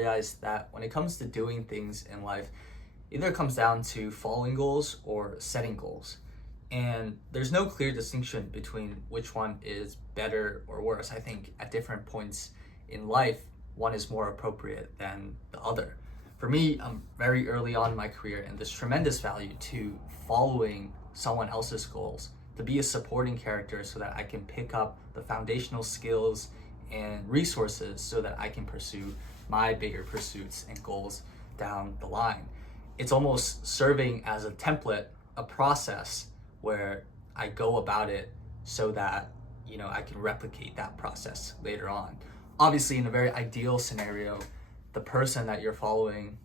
realized that when it comes to doing things in life, either it comes down to following goals or setting goals. And there's no clear distinction between which one is better or worse. I think at different points in life, one is more appropriate than the other. For me, I'm very early on in my career, and there's tremendous value to following someone else's goals, to be a supporting character so that I can pick up the foundational skills and resources so that I can pursue my bigger pursuits and goals down the line. It's almost serving as a template, a process where I go about it so that, I can replicate that process later on. Obviously, in a very ideal scenario, the person that you're following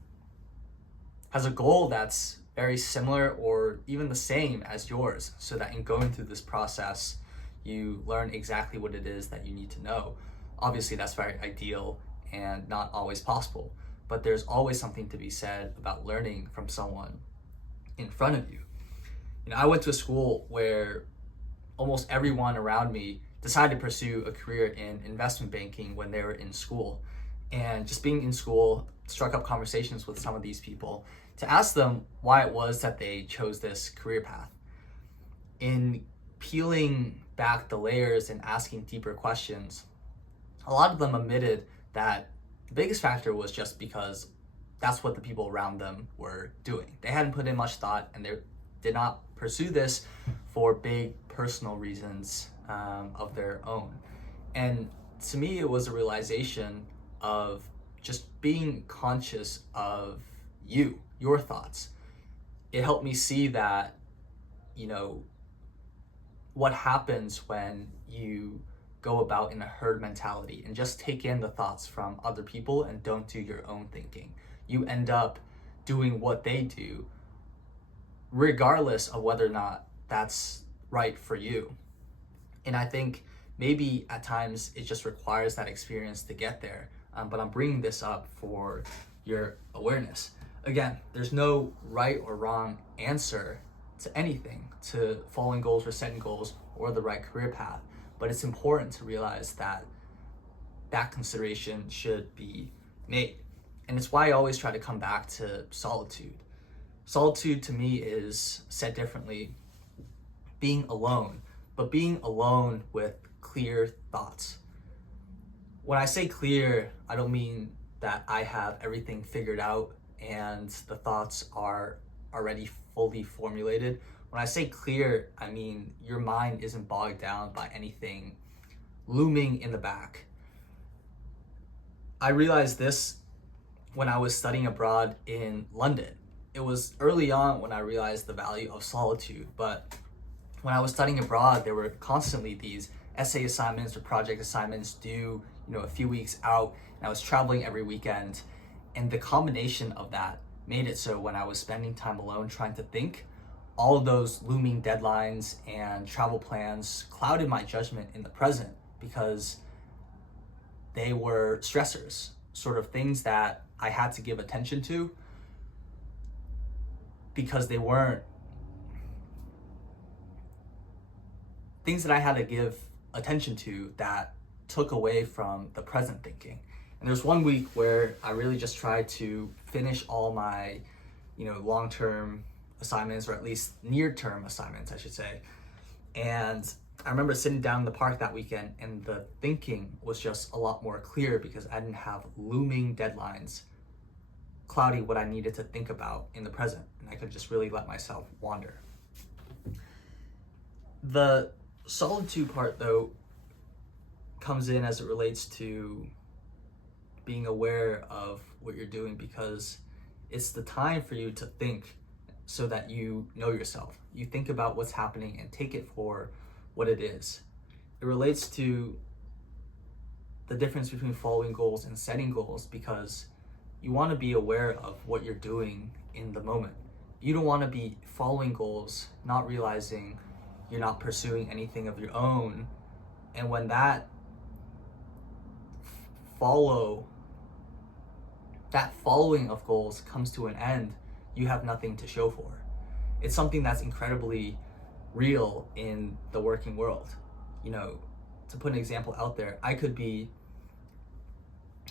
has a goal that's very similar or even the same as yours, so that in going through this process, you learn exactly what it is that you need to know. Obviously, that's very ideal and not always possible, but there's always something to be said about learning from someone in front of you. I went to a school where almost everyone around me decided to pursue a career in investment banking when they were in school. And just being in school, struck up conversations with some of these people to ask them why it was that they chose this career path. In peeling back the layers and asking deeper questions, a lot of them admitted that the biggest factor was just because that's what the people around them were doing. They hadn't put in much thought, and they did not pursue this for big personal reasons of their own. And to me, it was a realization of just being conscious of your thoughts. It helped me see that, what happens when you go about in a herd mentality and just take in the thoughts from other people and don't do your own thinking. You end up doing what they do, regardless of whether or not that's right for you. And I think maybe at times it just requires that experience to get there. But I'm bringing this up for your awareness. Again, there's no right or wrong answer to anything, to following goals or setting goals or the right career path. But it's important to realize that that consideration should be made. And it's why I always try to come back to solitude. Solitude to me is, said differently, being alone, but being alone with clear thoughts. When I say clear, I don't mean that I have everything figured out and the thoughts are already fully formulated. When I say clear, I mean your mind isn't bogged down by anything looming in the back. I realized this when I was studying abroad in London. It was early on when I realized the value of solitude, but when I was studying abroad, there were constantly these essay assignments or project assignments due, a few weeks out, and I was traveling every weekend. And the combination of that made it so when I was spending time alone trying to think, all of those looming deadlines and travel plans clouded my judgment in the present because they were stressors, sort of things that I had to give attention to because they weren't things that I had to give attention to that took away from the present thinking. And there's one week where I really just tried to finish all my, long-term assignments, or at least near-term assignments, I should say. And I remember sitting down in the park that weekend, and the thinking was just a lot more clear because I didn't have looming deadlines clouding what I needed to think about in the present, and I could just really let myself wander. The solitude part, though, comes in as it relates to being aware of what you're doing, because it's the time for you to think so that you know yourself. You think about what's happening and take it for what it is. It relates to the difference between following goals and setting goals, because you want to be aware of what you're doing in the moment. You don't want to be following goals, not realizing you're not pursuing anything of your own. And when that following of goals comes to an end, you have nothing to show for. It's something that's incredibly real in the working world. To put an example out there, I could be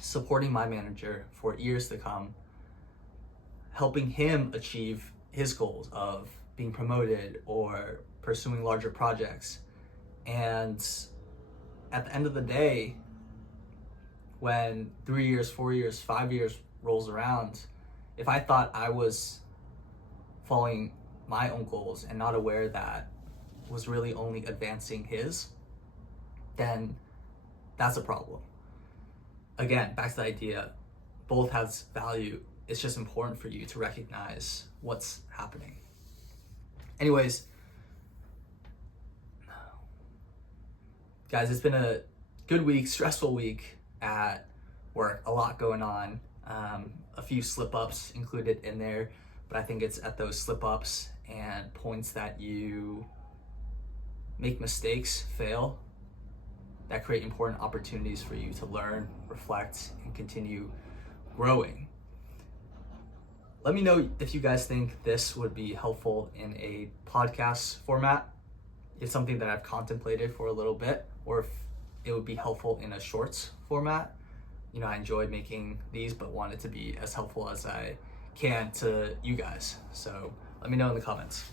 supporting my manager for years to come, helping him achieve his goals of being promoted or pursuing larger projects. And at the end of the day, when 3 years, 4 years, 5 years rolls around, if I thought I was following my own goals and not aware that was really only advancing his, then that's a problem. Again, back to the idea, both has value. It's just important for you to recognize what's happening. Anyways, guys, it's been a good week, stressful week at work, a lot going on, a few slip-ups included in there, but I think it's at those slip-ups and points that you make mistakes, fail, that create important opportunities for you to learn, reflect, and continue growing. Let me know if you guys think this would be helpful in a podcast format. It's something that I've contemplated for a little bit, or if it would be helpful in a shorts format. You know, I enjoyed making these, but wanted to be as helpful as I can to you guys. So let me know in the comments.